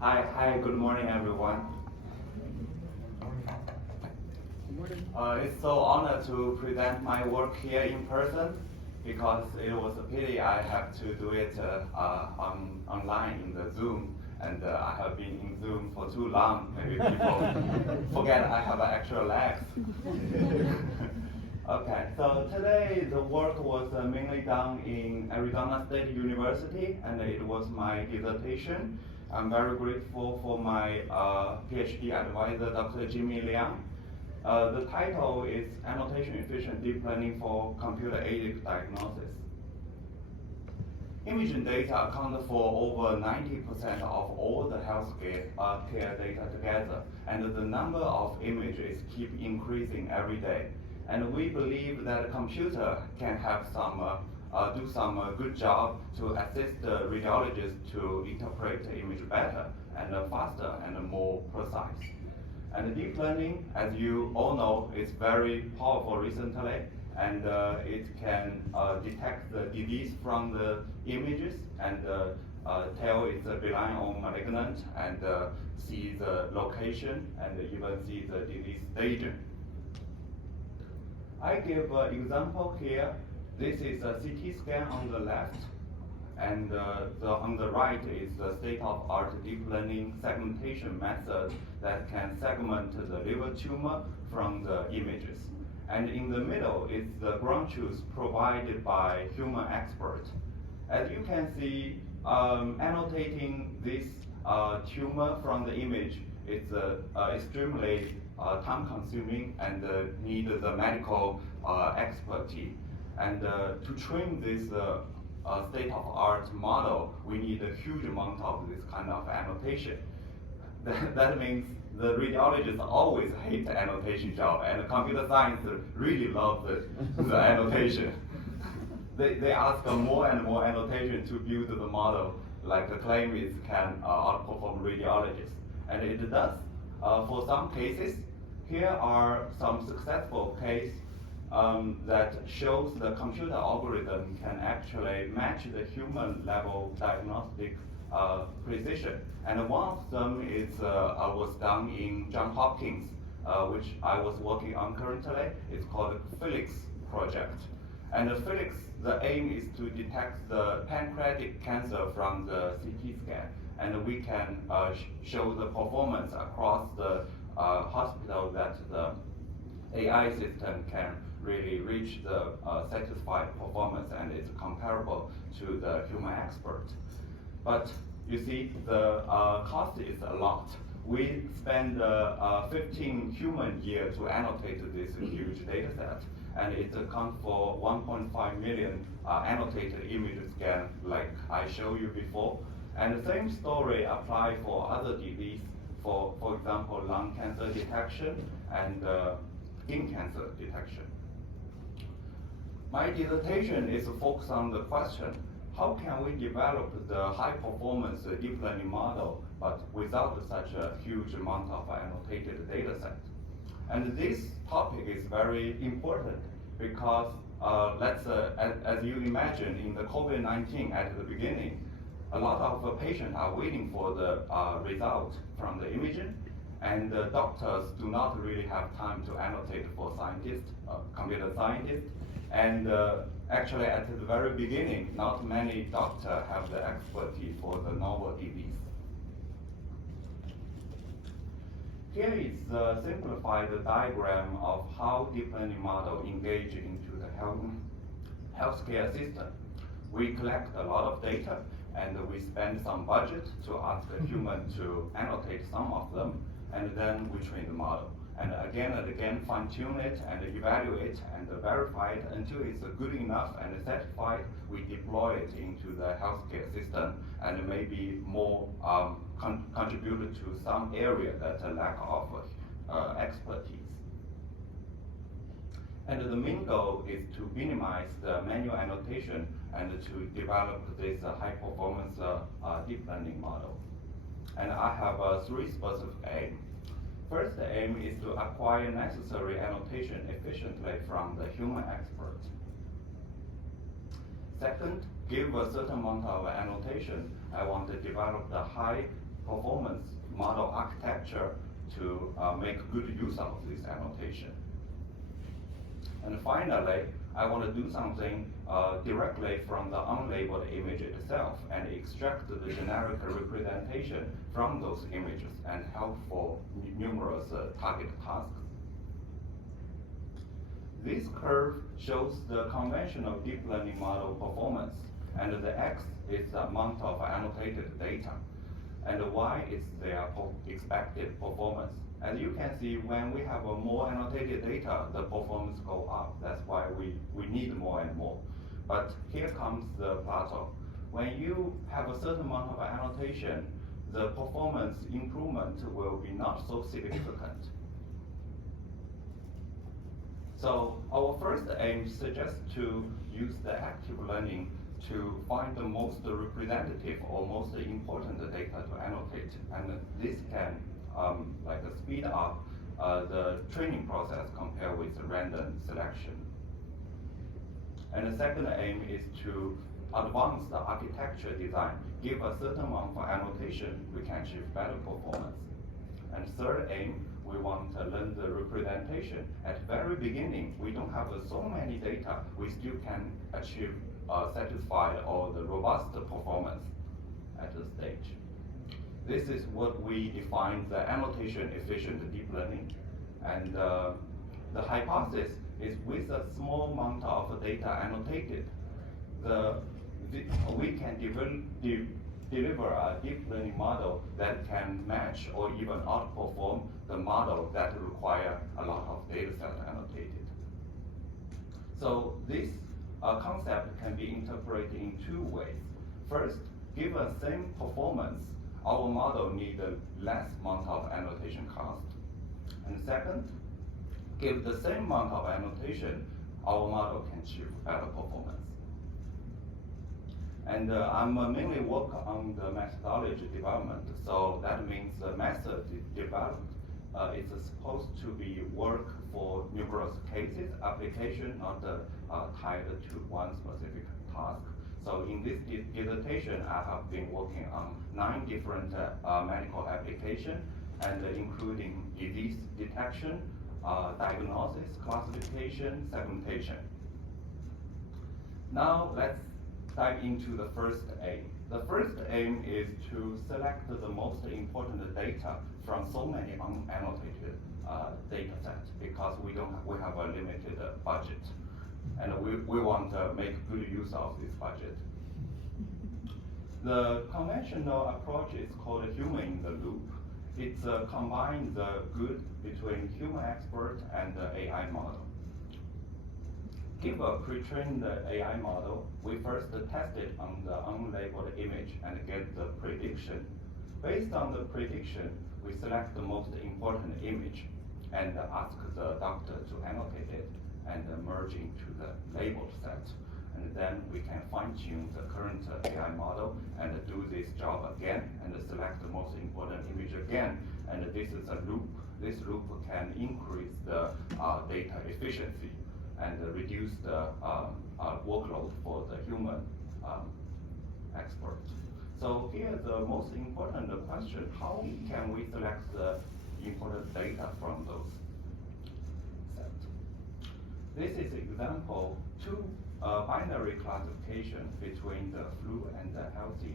Hi, good morning, everyone. It's so honored to present my work here in person because it was a pity I have to do it online in the Zoom, and I have been in Zoom for too long. Maybe people forget I have actual legs. Okay, so today the work was mainly done in Arizona State University, and it was my dissertation. I'm very grateful for my PhD advisor, Dr. Jimmy Liang. The title is Annotation Efficient Deep Learning for Computer-Aided Diagnosis. Imaging data account for over 90% of all the healthcare care data together, and the number of images keep increasing every day. And we believe that a computer can have do some good job to assist the radiologist to interpret the image better and faster and more precise. And deep learning, as you all know, is very powerful recently, and it can detect the disease from the images and tell it's relying on malignant and see the location and even see the disease staging. I give an example here. This is a CT scan on the left, and on the right is the state-of-art deep learning segmentation method that can segment the liver tumor from the images. And in the middle is the ground truth provided by human expert. As you can see, annotating this tumor from the image is extremely time-consuming and need the medical expertise. And to train this state-of-art model, we need a huge amount of this kind of annotation. That means the radiologists always hate the annotation job, and the computer science really love the annotation. They ask more and more annotation to build the model, like the claim it can outperform radiologists, and it does. For some cases, here are some successful cases that shows the computer algorithm can actually match the human level diagnostic precision. And one of them is was done in Johns Hopkins, which I was working on currently. It's called the Felix project. And the Felix, the aim is to detect the pancreatic cancer from the CT scan. And we can show the performance across the hospital that the AI system can really reach the satisfied performance, and it's comparable to the human expert. But you see, the cost is a lot. We spend 15 human years to annotate this huge data set, and it accounts for 1.5 million annotated image scans like I showed you before. And the same story applies for other disease, for example, lung cancer detection and skin cancer detection. My dissertation is focused on the question, how can we develop the high-performance deep learning model, but without such a huge amount of annotated data set? And this topic is very important because as you imagine, in the COVID-19 at the beginning, a lot of patients are waiting for the result from the imaging, and doctors do not really have time to annotate for scientists, computer scientists. And actually, at the very beginning, not many doctors have the expertise for the novel disease. Here is the simplified diagram of how deep learning model engage into the healthcare system. We collect a lot of data, and we spend some budget to ask a human to annotate some of them, and then we train the model. And again, fine-tune it and evaluate and verify it until it's good enough and satisfied. We deploy it into the healthcare system and maybe more contribute to some area that lack of expertise. And the main goal is to minimize the manual annotation and to develop this high-performance deep learning model. And I have three specific aims. First aim is to acquire necessary annotation efficiently from the human expert. Second, give a certain amount of annotation, I want to develop the high performance model architecture to make good use of this annotation. And finally, I want to do something directly from the unlabeled image itself and extract the generic representation from those images and help for numerous target tasks. This curve shows the conventional deep learning model performance, and the x is the amount of annotated data, and the y is their expected performance. As you can see, when we have more annotated data, the performance go up. That's why we need more and more. But here comes the plateau. When you have a certain amount of annotation, the performance improvement will be not so significant. So our first aim suggests to use the active learning to find the most representative or most important data to annotate. And this can speed up the training process compared with random selection. And the second aim is to advance the architecture design. Give a certain amount of annotation, we can achieve better performance. And third aim, we want to learn the representation. At the very beginning, we don't have so many data, we still can achieve satisfied or the robust performance at the stage. This is what we define the annotation efficient deep learning. And the hypothesis is with a small amount of data annotated, we can deliver a deep learning model that can match or even outperform the model that require a lot of data set annotated. So this concept can be interpreted in two ways. First, given same performance, our model needs less amount of annotation cost. And second, give the same amount of annotation, our model can achieve better performance. And I'm mainly work on the methodology development. So that means the method developed is supposed to be work for numerous cases, application, not tied to one specific task. So in this dissertation, I have been working on 9 different medical applications, and including disease detection, diagnosis, classification, segmentation. Now let's dive into the first aim. The first aim is to select the most important data from so many unannotated data sets because we have a limited budget, and we want to make good use of this budget. The conventional approach is called human in the loop. It combines the good between human expert and the AI model. Give a pre-trained AI model, we first test it on the unlabeled image and get the prediction. Based on the prediction, we select the most important image and ask the doctor to annotate it and merge into the labeled set. And then we can fine-tune the current AI model and do this job again and select the most important image again. And this is a loop. This loop can increase the data efficiency and reduce the workload for the human expert. So here the most important question, how can we select the important data from those sets? This is example 2 binary classification between the flu and the healthy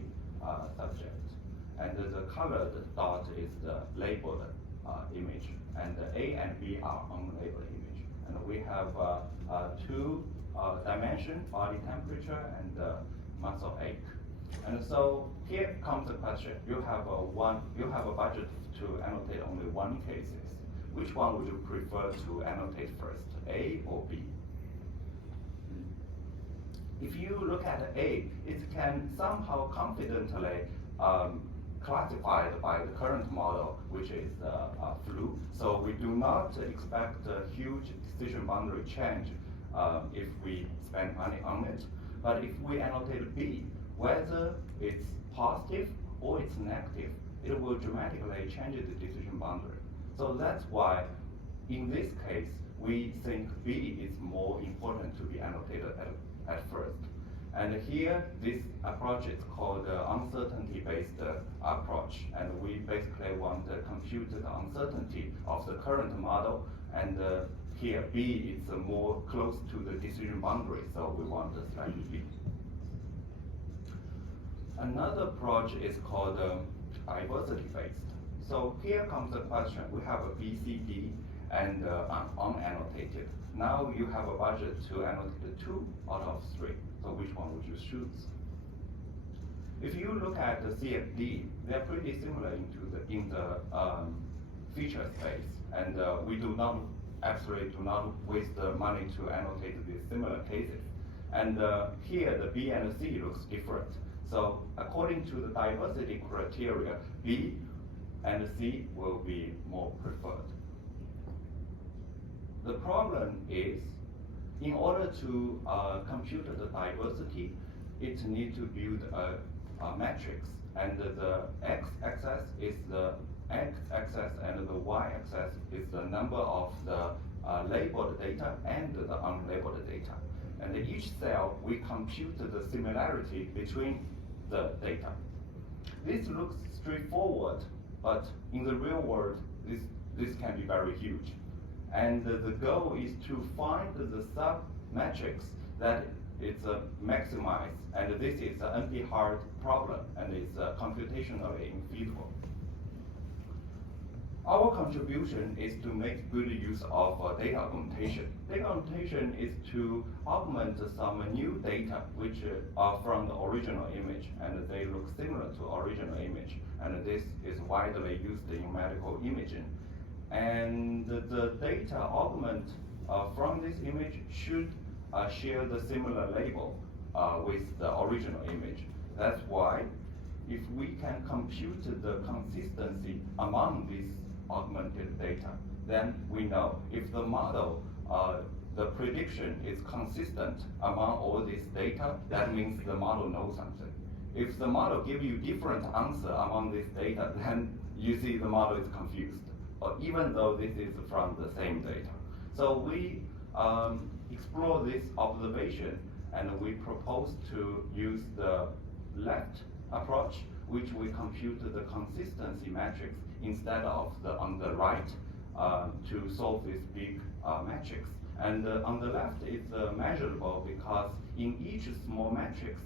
subject. And the colored dot is the labeled image, and the A and B are unlabeled image. And we have 2 dimension, body temperature and muscle ache. And so here comes the question: you have a budget to annotate only 1 cases. Which one would you prefer to annotate first, A or B? If you look at A, it can somehow confidently classified by the current model, which is flu. So we do not expect a huge decision boundary change if we spend money on it. But if we annotate B, whether it's positive or it's negative, it will dramatically change the decision boundary. So that's why, in this case, we think B is more important to be annotated at first. And here, this approach is called uncertainty-based approach. And we basically want to compute the uncertainty of the current model. And here, B is more close to the decision boundary, so we want to select B. Another approach is called diversity-based. So here comes the question. We have a B, C, D, and unannotated. Now you have a budget to annotate 2 out of 3. So which one would you choose? If you look at the C and D, they're pretty similar in the feature space, and we absolutely do not waste the money to annotate these similar cases. And here the B and C looks different. So according to the diversity criteria, B and C will be more preferred. The problem is, in order to compute the diversity, it needs to build a matrix, and the x-axis is the x-axis and the y-axis is the number of the labeled data and the unlabeled data. And each cell, we compute the similarity between the data. This looks straightforward, but in the real world, this can be very huge. And the goal is to find the sub-matrix that is maximized, and this is an NP-hard problem, and it's computationally infeasible. Our contribution is to make good use of data augmentation. Data augmentation is to augment some new data which are from the original image, and they look similar to original image, and this is widely used in medical imaging. And the data augment from this image should share the similar label with the original image. That's why if we can compute the consistency among these augmented data, then we know if the model, the prediction is consistent among all this data, that means the model knows something. If the model gives you different answer among this data, then you see the model is confused, even though this is from the same data. So we explore this observation, and we propose to use the left approach, which we compute the consistency matrix instead of on the right to solve this big matrix. And on the left, it's measurable because in each small matrix,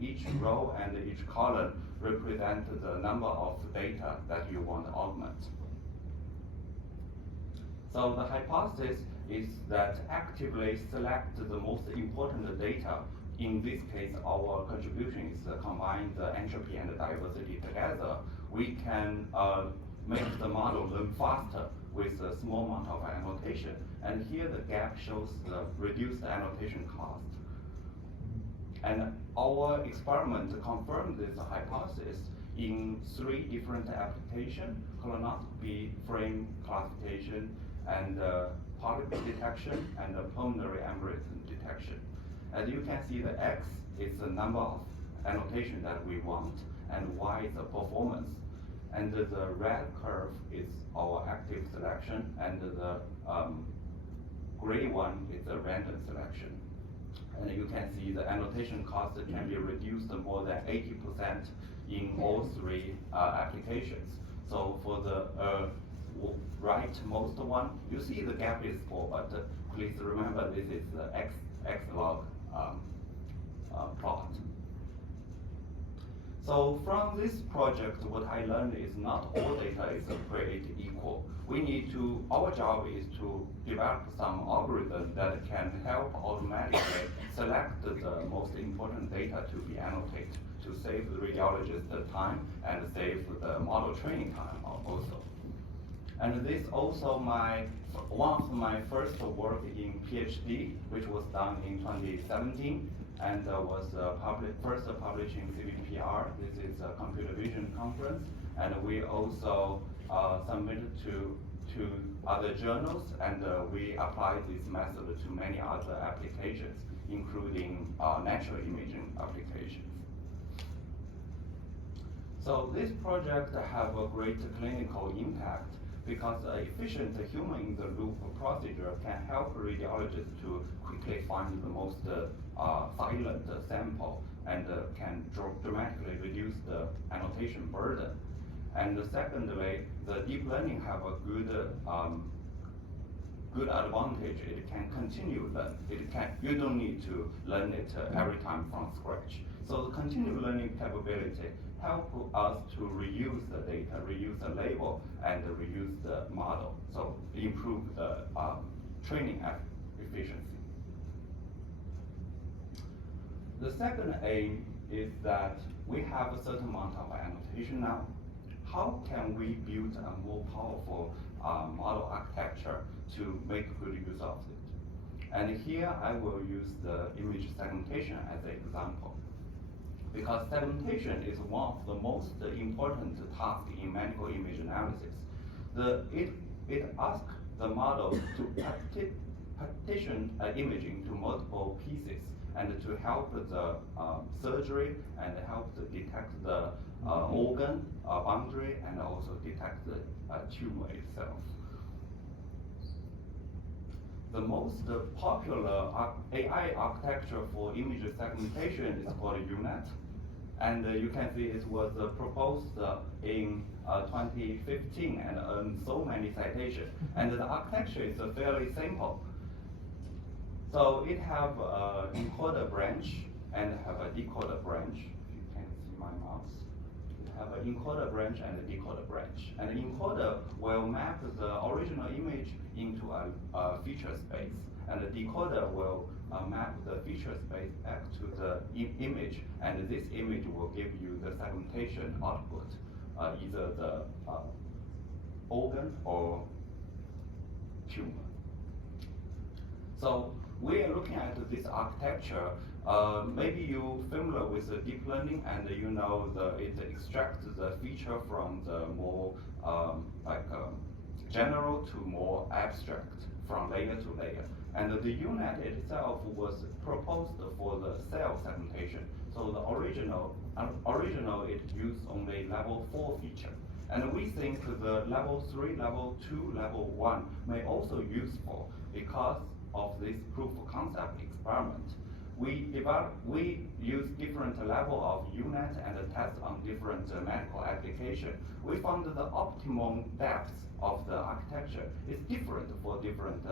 each row and each column represent the number of data that you want to augment. So the hypothesis is that actively select the most important data. In this case, our contribution is combine the entropy and the diversity together. We can make the model learn faster with a small amount of annotation. And here the gap shows the reduced annotation cost. And our experiment confirmed this hypothesis in 3 different applications: colonoscopy, frame classification, and polyp detection, and pulmonary embolism detection. As you can see, the X is the number of annotation that we want, and Y is the performance. And the red curve is our active selection, and the gray one is the random selection. And you can see the annotation cost can be reduced more than 80% in all 3 applications. So for the rightmost one, you see the gap is small, but please remember this is the X log plot. So from this project, what I learned is not all data is created equal. Our job is to develop some algorithm that can help automatically select the most important data to be annotated, to save the radiologist the time and save the model training time also. And this also one of my first work in PhD, which was done in 2017, and was first published in CVPR. This is a computer vision conference, and we also submitted to other journals, and we applied this method to many other applications, including natural imaging applications. So this project have a great clinical impact. because efficient human-in-the-loop procedure can help radiologists to quickly find the most silent sample and can dramatically reduce the annotation burden. And secondly, the deep learning have a good advantage. It can continue learn. You don't need to learn it every time from scratch. So the continuous learning capability help us to reuse the data, reuse the label, and reuse the model. So improve the training efficiency. The second aim is that we have a certain amount of annotation now. How can we build a more powerful model architecture to make good use of it? And here I will use the image segmentation as an example. Because segmentation is one of the most important tasks in medical image analysis. It asks the model to partition an image into multiple pieces and to help the surgery and help to detect the organ boundary and also detect the tumor itself. The most popular AI architecture for image segmentation is called UNet. And you can see it was proposed in 2015 and earned so many citations. And the architecture is fairly simple. So it have an encoder branch and have a decoder branch. If you can see my mouse. It have an encoder branch and a decoder branch. And the encoder will map the original image into a feature space. And the decoder will map the feature space back to the image, and this image will give you the segmentation output, either the organ or tumor. So we are looking at this architecture. Maybe you're familiar with the deep learning, and you know it extracts the feature from the more general to more abstract, from layer to layer. And the UNet itself was proposed for the cell segmentation. So the original it used only level 4 feature. And we think the level 3, level 2, level 1 may also useful because of this proof of concept experiment. We use different level of UNet and test on different medical application. We found the optimum depth of the architecture is different for different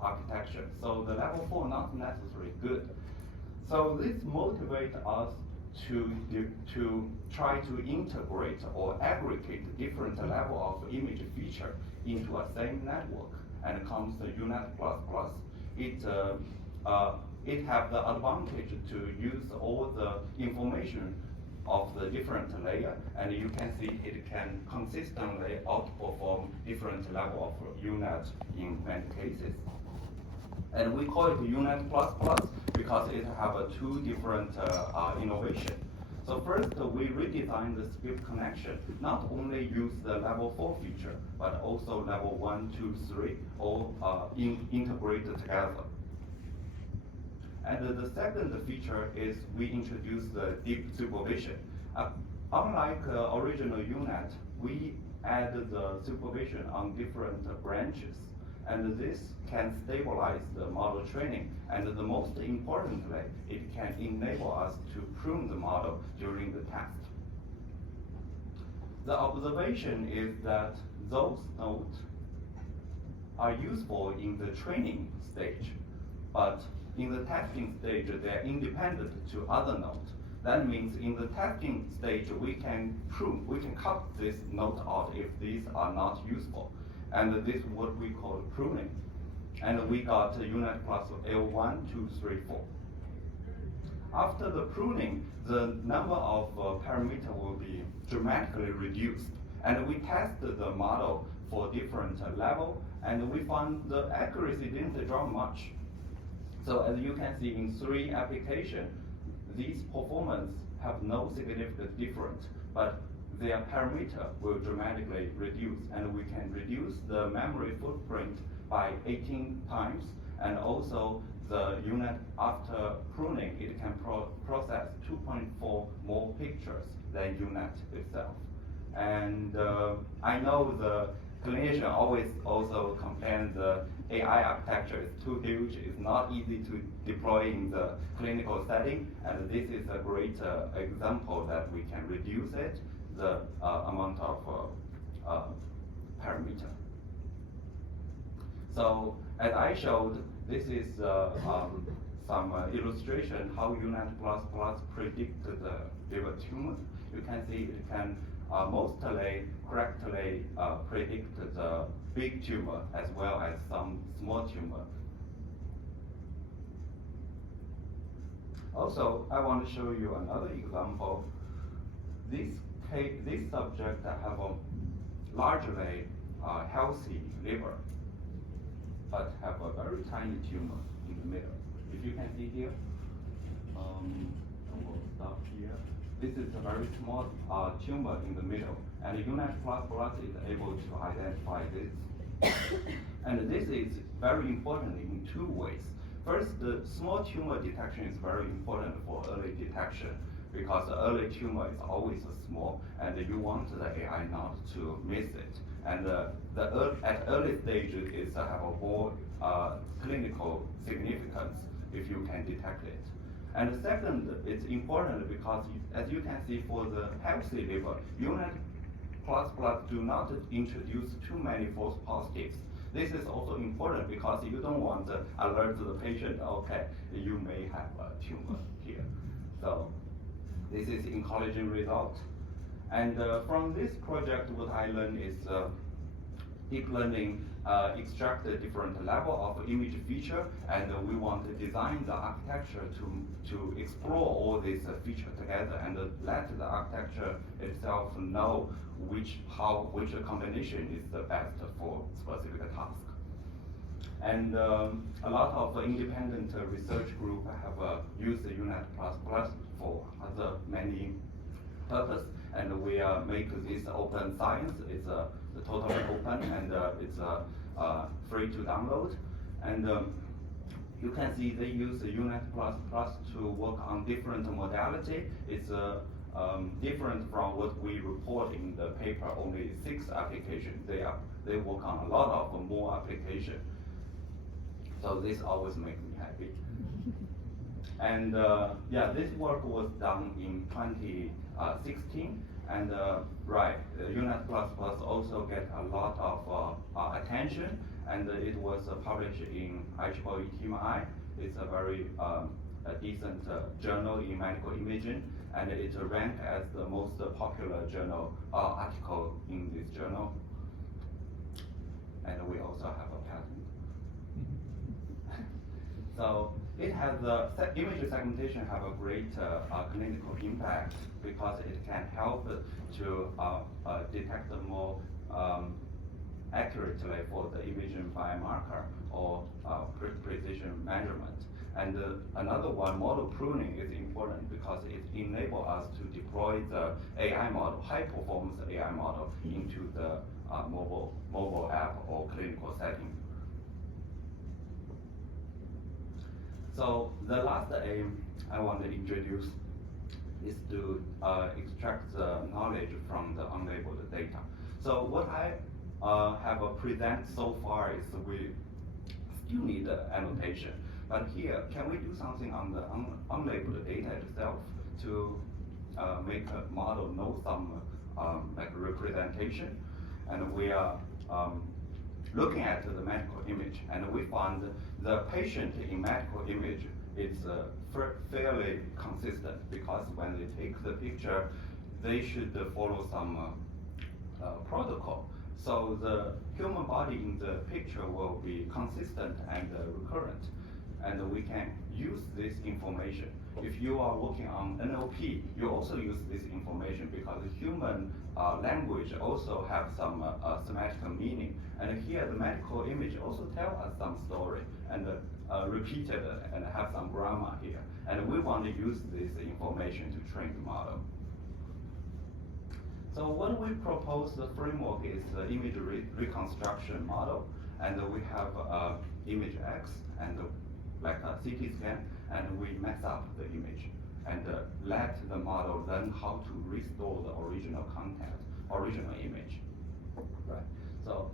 architecture. So the level 4 not necessarily good. So this motivates us to try to integrate or aggregate different level of image feature into a same network, and comes the UNet++. It have the advantage to use all the information of the different layer, and you can see it can consistently outperform different level of UNet in many cases. And we call it UNet++ because it have two different innovation. So first, we redesigned the script connection, not only use the level 4 feature, but also level 1, 2, 3, all integrated together. And the second feature is we introduced the deep supervision. Unlike original UNet, we added the supervision on different branches, and this can stabilize the model training. And the most importantly, it can enable us to prune the model during the test. The observation is that those nodes are useful in the training stage, but in the testing stage, they are independent to other nodes. That means in the testing stage, we can prune, we can cut this node out if these are not useful. And this is what we call pruning. And we got UNet+ L1, 2, 3, 4. After the pruning, the number of parameters will be dramatically reduced. And we tested the model for different level, and we found the accuracy didn't drop much. So as you can see in 3 applications, these performance have no significant difference, but their parameter will dramatically reduce, and we can reduce the memory footprint by 18 times, and also the UNet after pruning, it can process 2.4 more pictures than UNet itself. And I know clinician always also complain the AI architecture is too huge, it's not easy to deploy in the clinical setting, and this is a great example that we can reduce it, the amount of parameter. So as I showed, this is some illustration how UNet++ predict the liver tumor. You can see it can mostly correctly predict the big tumor as well as some small tumor. Also, I want to show you another example. This subject have a largely healthy liver, but have a very tiny tumor in the middle. If you can see here, I will stop here. This is a very small tumor in the middle, and UNet++ is able to identify this. And this is very important in two ways. First, the small tumor detection is very important for early detection, because the early tumor is always small, and you want the AI not to miss it. And at early stage is have a more clinical significance if you can detect it. And second, it's important because as you can see for the healthy liver, UNet++ do not introduce too many false positives. This is also important because you don't want to alert the patient, okay, you may have a tumor here. So this is encouraging result. And from this project, what I learned is deep learning extract a different level of image feature, and we want to design the architecture to explore all these features together and let the architecture itself know which combination is the best for specific task. And a lot of independent research group have used UNet++ for other many purpose, and we make this open science. It's totally open, and it's free to download. And you can see they use UNet++ to work on different modality. It's different from what we report in the paper, only 6 applications. They work on a lot of more applications. So this always makes me happy. And yeah, this work was done in 2016, and UNet++ also get a lot of attention, and it was published in IEEE TMI. It's a very decent journal in medical imaging, and it's ranked as the most popular journal article in this journal. And we also have a patent. So it has image segmentation have a great clinical impact because it can help to detect more accurately for the imaging biomarker or precision measurement. And another one, model pruning is important because it enables us to deploy the AI model, high performance AI model, into the mobile app or clinical setting. So the last aim I want to introduce is to extract the knowledge from the unlabeled data. So what I have present so far is we still need annotation. But here, can we do something on the unlabeled data itself to make a model know some like representation? And we are looking at the medical image, and we found the patient in medical image is fairly consistent because when they take the picture, they should follow some protocol. So the human body in the picture will be consistent and recurrent, and we can use this information. If you are working on NLP, you also use this information because human language also have some semantic meaning. And here the medical image also tell us some story and repeated and have some grammar here. And we want to use this information to train the model. So what we propose the framework is the image reconstruction model, and we have image X and like a CT scan, and we mess up the image and let the model learn how to restore the original content, original image. Right. So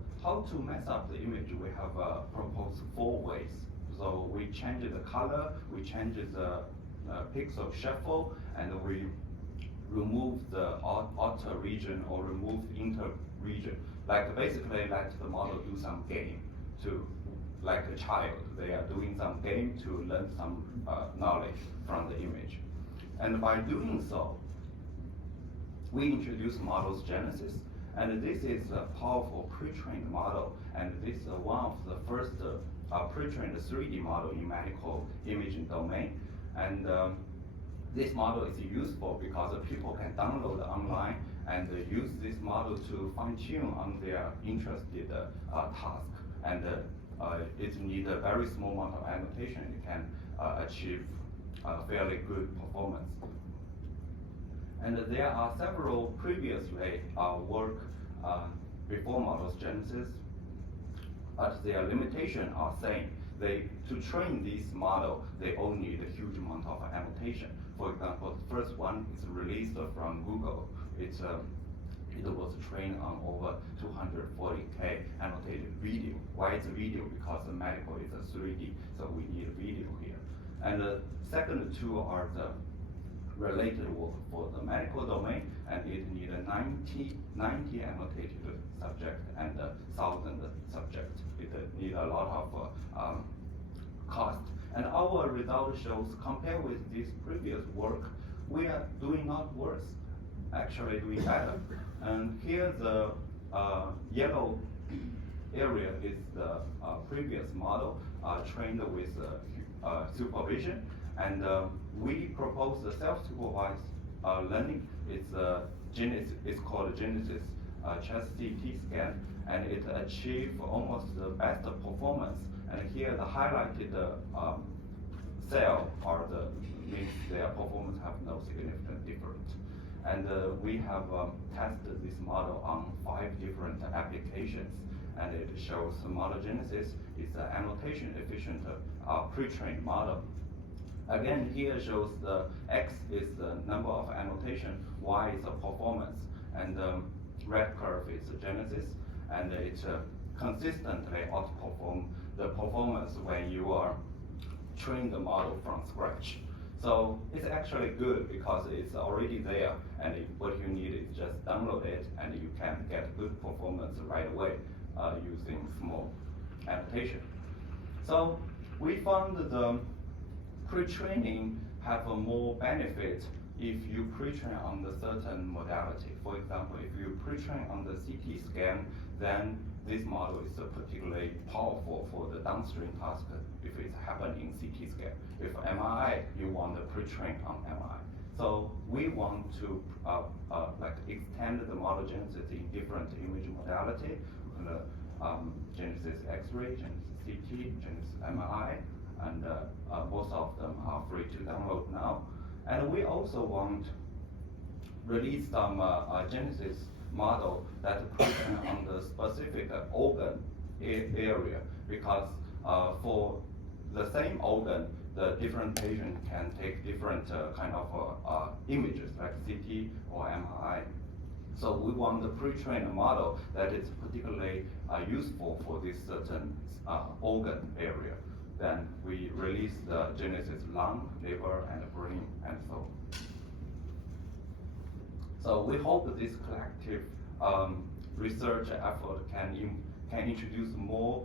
to mess up the image, we have proposed 4 ways. So we change the color, we change the pixel shuffle, and we remove the outer region or remove the inter region. Like basically let the model do some game to, like a child, they are doing some game to learn some knowledge from the image. And by doing so, we introduce models genesis. And this is a powerful pre-trained model, and this is one of the first pre-trained 3D model in medical imaging domain. And this model is useful because people can download online and use this model to fine-tune on their interested task. And it needs a very small amount of annotation. It can achieve fairly good performance. And there are several previously work before models genesis, but their limitations are same. To train this model, they all need a huge amount of annotation. For example, the first one is released from Google. It was trained on over 240K annotated video. Why it's a video? Because the medical is a 3D, so we need a video here. And the second two are the related work for the medical domain, and it needs a 90 annotated subject and 1,000 subject. It needs a lot of cost. And our result shows, compared with this previous work, we are doing not worse, actually doing better. And here the yellow area is the previous model trained with supervision. And we propose the self-supervised learning. It's called Genesis chest CT scan, and it achieves almost the best performance. And here the highlighted cell means their performance have no significant difference. And we have tested this model on 5 different applications, and it shows the model genesis is an annotation efficient pre-trained model. Again, here shows the X is the number of annotation, Y is the performance, and the red curve is the genesis, and it consistently outperforms the performance when you are training the model from scratch. So it's actually good because it's already there, and what you need is just download it, and you can get good performance right away using small annotation. So we found the pre-training have a more benefit if you pre-train on the certain modality. For example, if you pre-train on the CT scan, then this model is particularly powerful for the downstream task if it's happening in CT scan. If MRI, you want to pre-train on MRI. So we want to extend the model genesis in different image modality, Genesis X-ray, Genesis CT, Genesis MRI, and most of them are free to download now. And we also want release some Genesis model that present on the specific organ area, because for the same organ, the different patient can take different kind of images like CT or MRI. So we want the pre-trained model that is particularly useful for this certain organ area. Then we release the Genesis lung, liver, and brain, and so on. So we hope that this collective research effort can introduce more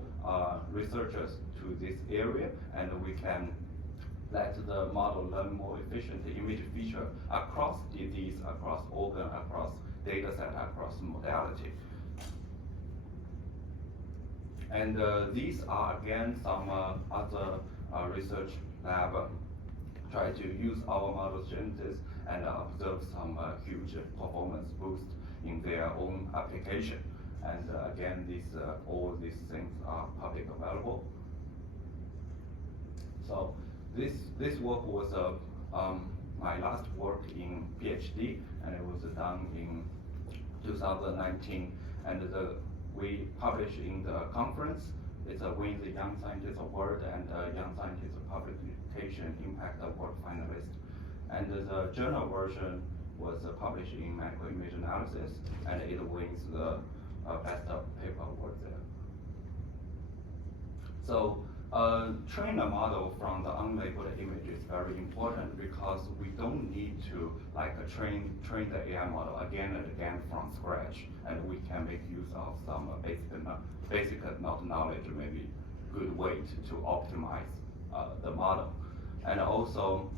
researchers to this area, and we can let the model learn more efficient image feature across disease, across organ, across data set, across modality. And these are again some other research lab try to use our models genesis and observe some huge performance boost in their own application. And again, all these things are public available. So this work was my last work in PhD, and it was done in 2019. And we published in the conference. It's a Win the Young Scientist Award and Young Scientist Publication Impact Award finalist. And the journal version was published in Medical Image Analysis, and it wins the Best Paper Award there. So train a model from the unlabeled image is very important because we don't need to train the AI model again and again from scratch, and we can make use of some basic knowledge, maybe good way to optimize the model. And also,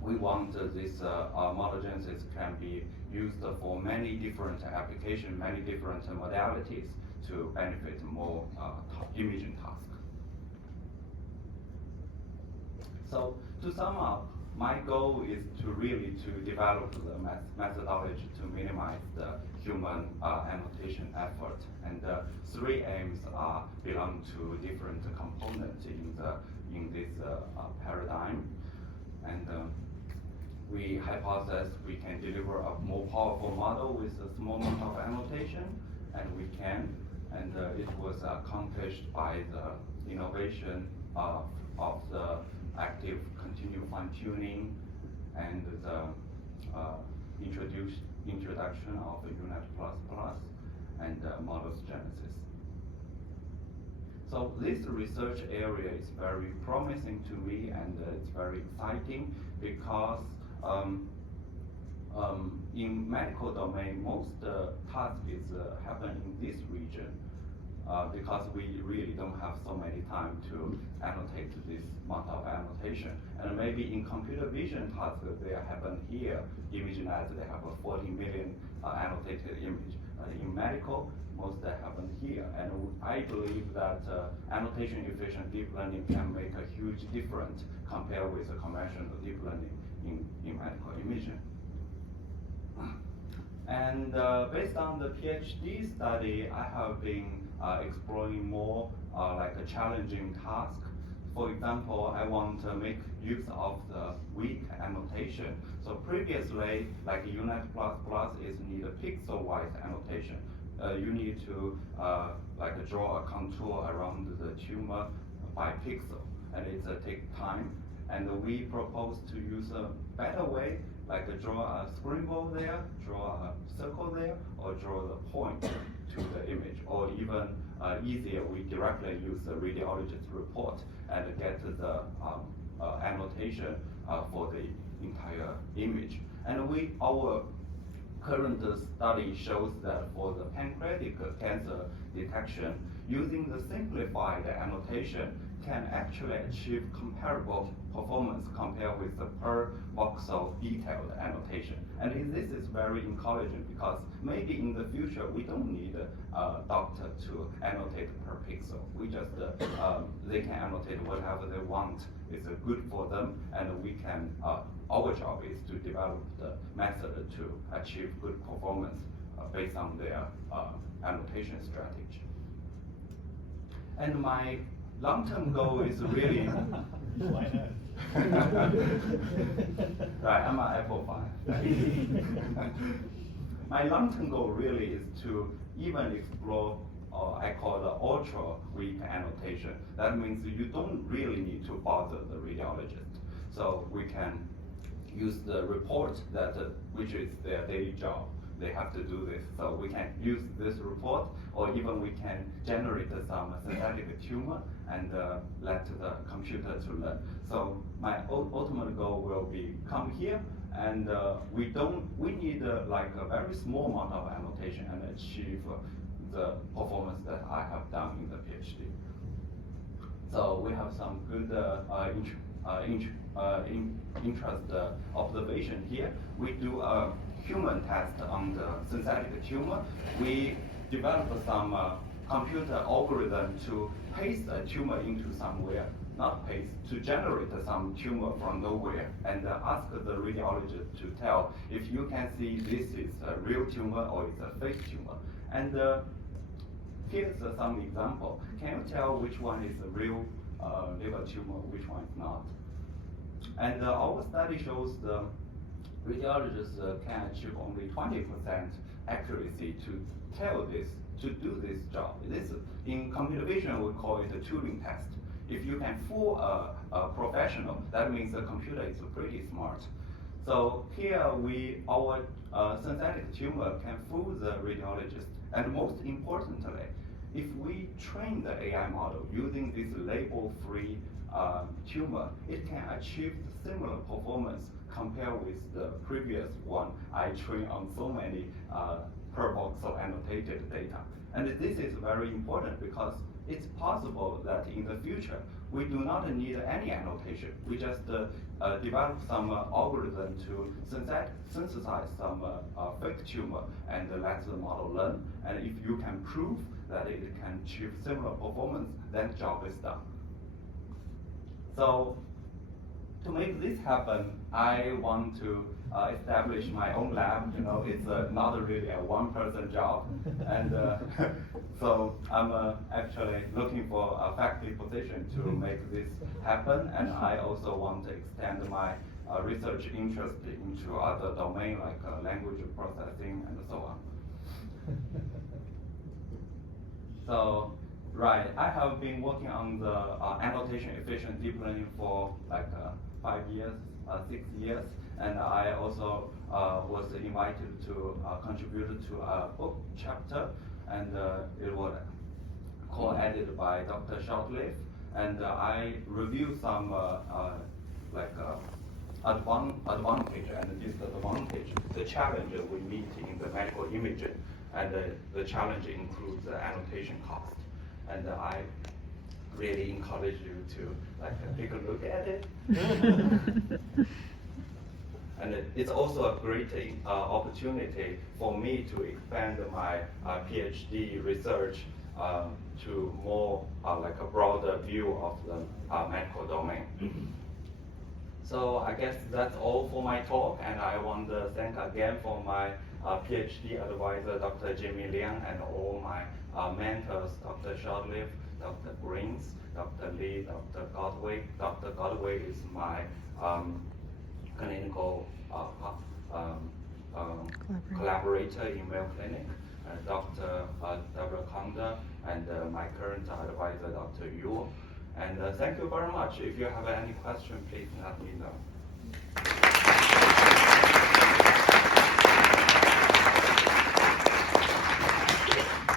we want this model genesis can be used for many different applications, many different modalities to benefit more imaging tasks. So to sum up, my goal is to really develop the methodology to minimize the human annotation effort. And three aims belong to different components in this paradigm. And we hypothesize we can deliver a more powerful model with a small amount of annotation, and we can. And it was accomplished by the innovation of the active continuous fine-tuning and the introduction of the UNet++ and models genesis. So this research area is very promising to me, and it's very exciting because in medical domain, most tasks is happen in this region because we really don't have so many time to annotate this amount of annotation. And maybe in computer vision tasks, they happen here. ImageNet, they have a 40 million annotated image. In medical, most that happen here. And I believe that annotation efficient deep learning can make a huge difference compared with the conventional deep learning in medical imaging. And based on the PhD study, I have been exploring more like a challenging task. For example, I want to make use of the weak annotation. So previously, like UNet++ is need a pixel-wise annotation. You need to draw a contour around the tumor by pixel, and it takes time. And we propose to use a better way, like draw a scribble there, draw a circle there, or draw the point to the image, or even easier, we directly use the radiologist report and get the annotation for the entire image. And our current study shows that for the pancreatic cancer detection, using the simplified annotation can actually achieve comparable performance compared with the per voxel detailed annotation. And this is very encouraging because maybe in the future we don't need a doctor to annotate per pixel. We just they can annotate whatever they want. It's good for them, and we can. Our job is to develop the method to achieve good performance based on their annotation strategy. And my long-term goal is really. Right, I'm an Apple fan. My long-term goal really is to even explore, I call the ultra weak annotation. That means you don't really need to bother the radiologist. So we can use the report that which is their daily job. They have to do this. So we can use this report, or even we can generate some synthetic tumor and let the computer to learn. So my ultimate goal will be come here, and we need like a very small amount of annotation and achieve the performance that I have done in the PhD. So we have some good interest observation here. We do a human test on the synthetic tumor. We develop some computer algorithm to paste a tumor into somewhere, not paste, to generate some tumor from nowhere, and ask the radiologist to tell if you can see this is a real tumor or it's a fake tumor. And here's some example. Can you tell which one is a real liver tumor, which one is not? And our study shows the radiologists can achieve only 20% accuracy to tell this, to do this job. This, in computer vision, we call it a Turing test. If you can fool a professional, that means the computer is pretty smart. So here our synthetic tumor can fool the radiologist. And most importantly, if we train the AI model using this label-free tumor, it can achieve similar performance compared with the previous one I trained on so many per voxel annotated data. And this is very important because it's possible that in the future, we do not need any annotation. We just develop some algorithm to synthesize some fake tumor and let the model learn. And if you can prove that it can achieve similar performance, then job is done. So to make this happen, I want to establish my own lab. You know, it's not really a one-person job, and so I'm actually looking for a faculty position to make this happen. And I also want to extend my research interest into other domains like language processing and so on. So, right, I have been working on the annotation efficient deep learning for like 5 years, 6 years, and I also was invited to contribute to a book chapter, and it was co-edited by Dr. Shortleaf, and I reviewed some advantage and disadvantage, the challenge we meet in the medical imaging, and the challenge includes the annotation cost. And I really encourage you to take a look at it. And it's also a great opportunity for me to expand my PhD research to more like a broader view of the medical domain. So I guess that's all for my talk, and I want to thank again for my PhD advisor, Dr. Jimmy Liang, and all my mentors, Dr. Shortleaf, Dr. Greens, Dr. Lee, Dr. Godway. Dr. Godway is my clinical collaborator in Mayo Clinic, Dr. Deborah Konda, and my current advisor, Dr. Yu. And thank you very much. If you have any question, please let me know.